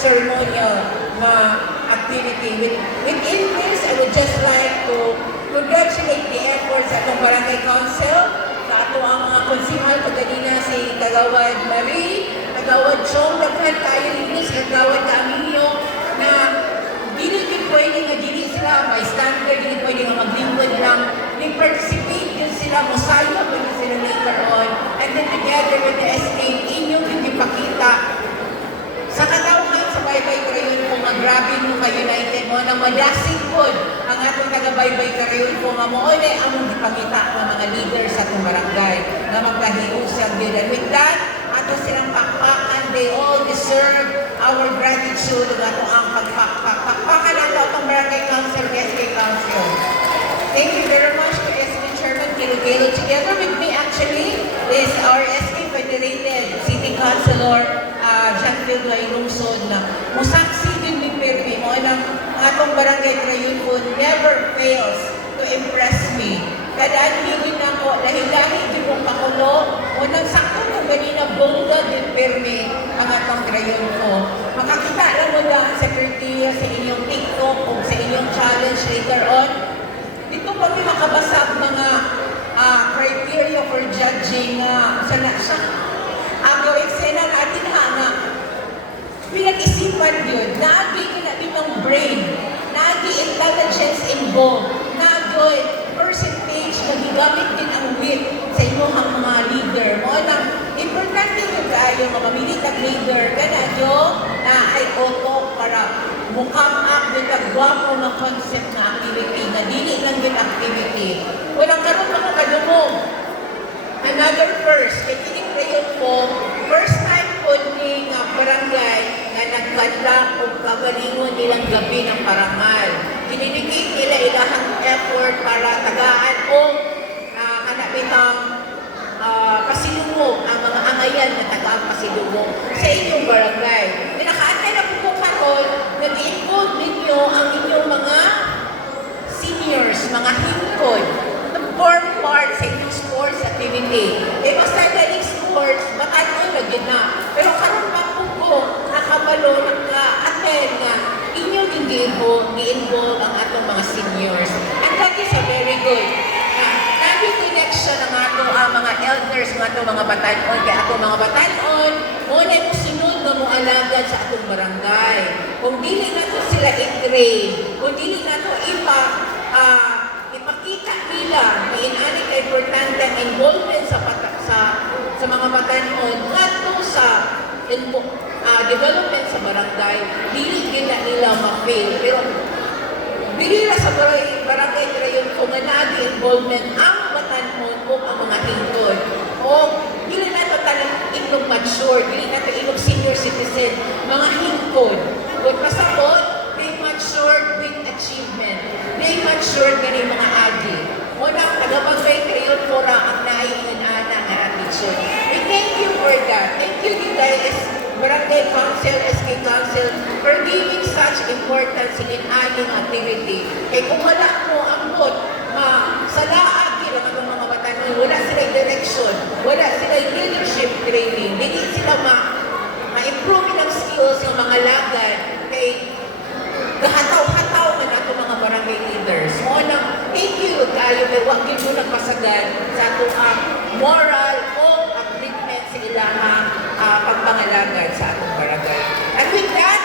ceremonial na activity. Within this, I would just like to congratulate the efforts at ang Barangay Council, sa ato ang mga konsimal, pagkanina si Kagawad Marie, Kagawad Chong, daghan kayo linis, Kagawad Camillo, na dili pwede nga dili sila, may standard, dili pwede nga maglingkod lang, participate din sila, musaya pwede sila later on, and then together with the SK, inyong ipakita sa katawhan sa Baybay Crayon po nga grabe mo ka-united mo na malasig po ang atong taga-Baybay Crayon po nga mo ay among ipangita ng mga leaders sa atong barangay na magkahiusag din. And with that, ato silang pakpakan, they all deserve our gratitude ng atong ang pagpakpak. Pakpakan nato atong Barangay Council, SK Council. Thank you very much to SK Chairman Kilo. Together with me actually is our SK Federated City Councilor John Philway Lungsod na musaksi din ni Perpi mo ng atong Barangay Crayon po never fails to impress me. Kadaan higit na ko, lahi-lahi di kong kakulo, unang sakto ng ganina bongga din Perpi ang atong Crayon po. Makakita lang mo lang sa kriteria sa inyong TikTok o sa inyong challenge later on. Dito pa may makabasag mga criteria for judging sana siya. Ang gawin sila natin nga pinag-isipan yun, naagi kinabitang brain, naagi intelligence involved, naagi percentage na gigamit din ang wit sa inyong mga leader. Mo na importante yung tayo mamili ng leader kanadyo na ay auto para mukam up with ang gwapo ng concept na activity, na dili lang din activity. Walang karoon mga kadumog. Another first, Crayon po, first time po ni barangay na nagkadlang o kagalingon nilang gabi ng parangal. Dinidikit nila ilahang effort para tagaan o hanapitang pasilungo ang mga angayan na tagaan pasilungo sa inyong barangay. Pinakaantay na po karon, nag-involve ninyo ang inyong mga seniors, mga hingkod, to form part sa inyong sports activity. Basta galing sports, ano na din na. Pero karon pa po nakabalo, naka-attend na inyong gi-involve ang atong mga seniors. And that is a very good. Naging connection ng atong mga elders, ng atong mga batanon. Kaya atong mga batanon, muna yung sunod na mong alagad sa atong barangay. Kung dili na ito sila i-train, kung dili na ito ipakita nila na inani ka importante ang involvement sa mga batanon ngadto sa development sa barangay, dili din na nila ma-fail. Pero dili na sa barangay Crayon kung nagi involvement ang batanon o ang mga hingkod. O dili na ito talang inog mature, dili na ito inog senior citizen, mga hingkod. Kung pasapot, they mature with achievement. They mature gani mga agi. Muna, pagabagay Crayon pura ang naiinana nga attitude. We thank you for that. Thank you guys, Barangay Council, SK Council, for giving such importance in aning activity. Eh kung wala mo ang mood, sa laagi lang ang mga batanon, wala sila direction, wala sila leadership training, hindi sila ma-improve ng skills ng mga lagad, kay gahataw-hataw na nato mga barangay leaders. Muna, thank you kayo, kay wag yun mo nagpasagad sa itong moral o upliftment sa ilang pagpangalagad sa atong barangay. And with that,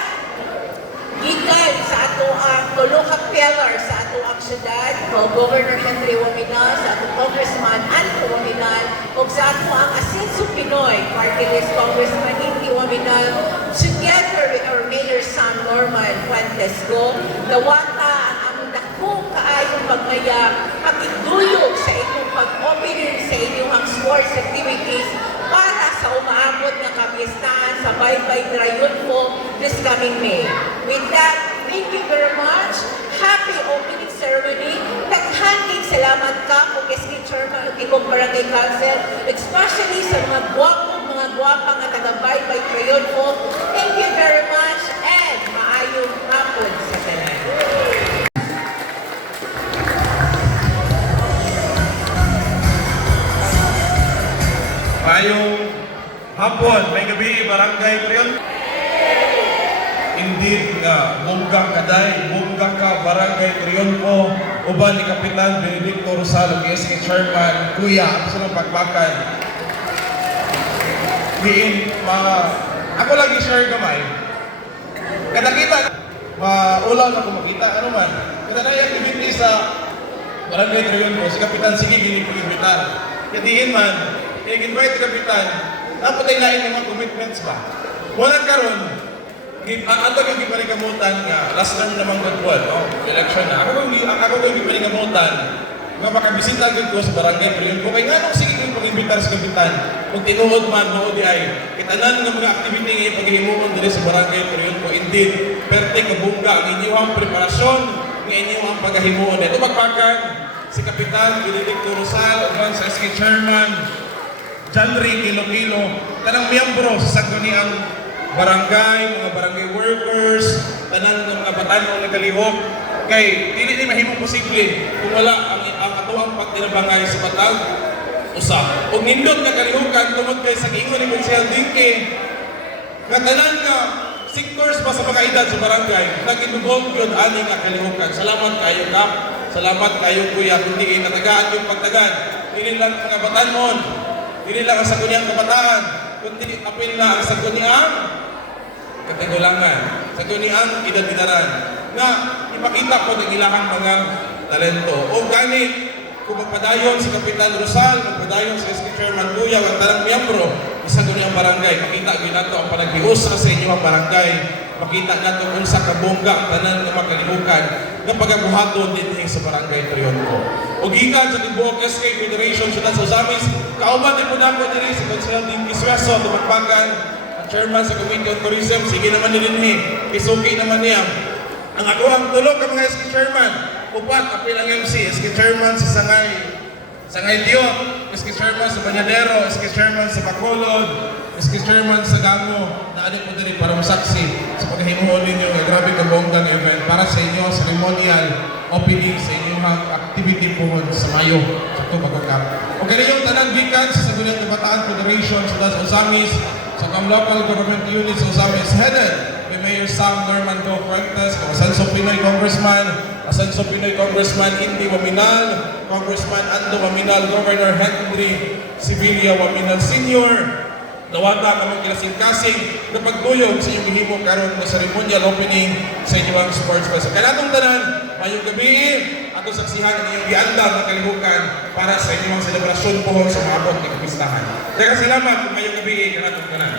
gikan sa atong tulo ka pillar sa atong syudad, Governor Henry Waminal, sa atong Congressman Anto Waminal, o sa atong Asenso Pinoy, Party List Congressman Inti Waminal, together with our Mayor Sam Norman Fuentes Go, dawata ang among dakong kaayong pagmaya, pag-iduyog sa inyong pag-operate sa inyong sports activities para sa umaabot ng kapistahan sa Baybay Crayon po this coming May. With that, thank you very much. Happy opening ceremony. Daghang salamat ka kung SK Chairman at ikong Barangay Council, especially sa mga gwapang at taga-Baybay Crayon po. Thank you very much and maayong hapon sa tanan. Maayong hapon, may gabi, Barangay Crayon. indeed nga bongga kaday, bongga ka Barangay Triunfo, uban ni Kapitan Benedicto Rosal, SK Chairman, Kuya, ako sa mga pagbakan. Ako lagi share gamay. Kada kita, maulaw na kung makita, ano man. Kada na yung activity sa Barangay Triunfo, si Kapitan, sige, ginipag-imbitan. Kadihin man, i-invite Kapitan, napatay na yung mga commitments ba? Walang karon, ato yung gipanikamutan nga, last na namang goodwill, no? Election na. Ako yung gipanikamutan, nga makabisita ko sa Barangay Triunfo. Kaya nga nung sige kong pag-imbitar sa Kapitan, kung tinuod man, nood ay, kitanan ng mga activity ngayon paghihimuon dito sa Barangay Triunfo. Indeed, perte kabungga ang inyong preparasyon, ng inyong paghihimuon. Ito magpakan, si Kapitan Benedicto Rosal, uban sa SK Chairman, John Ray Kilo-Kilo, tanang miyembro sa saguniang barangay, mga barangay workers, tanang ng mga batan na nagalihok, kay dili ni mahimong posible kung wala ang atuang pagtinabangay sa batag usa. Ug nindot nga kalihukan tungod kay sa giingon ni Konsehal Dinke, nga tanan nga sectors pa sa mga edad sa barangay, nagitubog yun ani nga kalihukan. Salamat kayo Kap, salamat kayo Kuya, kundi natagaan yung pagtagan. Dili lang mga batanon, dili lang ang saguniang kabataan, kundi apil na ang saguniang katagulangan, saguniang edad-edaran, nga ipakita po ng ilahang mga talento. O ganit, kung magpadayon si Kapitan Rosal, magpadayon si SK Chairman Kuya, ang talang miyembro, isa doon yung barangay, makita ko nato ang panagbius sa inyo ang barangay, makita nato kung sa kabongga ang tanan ng makalimukan na pagabuhaton din sa Barangay Triunfo. O gikan sa tibuok SK Federation sa Usamis, kauban din po namin din si Konsehal Dinky Sueso, tumagpagan, ang Chairman sa Committee on Tourism, sige naman din isuki naman niya. Ang ako ang tulog ng mga SK Chairman, upat, apil ang MC, SK Chairman sa Sangay Diot, SK Chairman sa Banyadero, SK Chairman sa Bacolod, SK Chairman sa Gamo, na ano po din para masaksi sa paghihimuon ninyo ng grabe kabonggang event para sa inyo, ceremonial opening sa inyong activity po sa Mayo sa ito magkakap. O ganyan yung tanang bikan sa Saguniang Kabataan Federation sa Usamis, sa local government units sa Usamis, headed by Mayor Sam Normando Fuentes, Asenso Pinoy Congressman Indy Waminal, Congressman Ando Waminal, Governor Henry Sibilia Waminal Sr., nawata kamang kilasing-kasing na pagduyog sa inyong gihimo karon na ceremonial opening sa inyong sports fest. Kaya natong tanan, mayong gabi, ato saksihan ang inyong giandam na kalihukan para sa inyong selebrasyon po sa maabot ng kapistahan. Kaya salamat kung mayong gabi, kanatong tanan.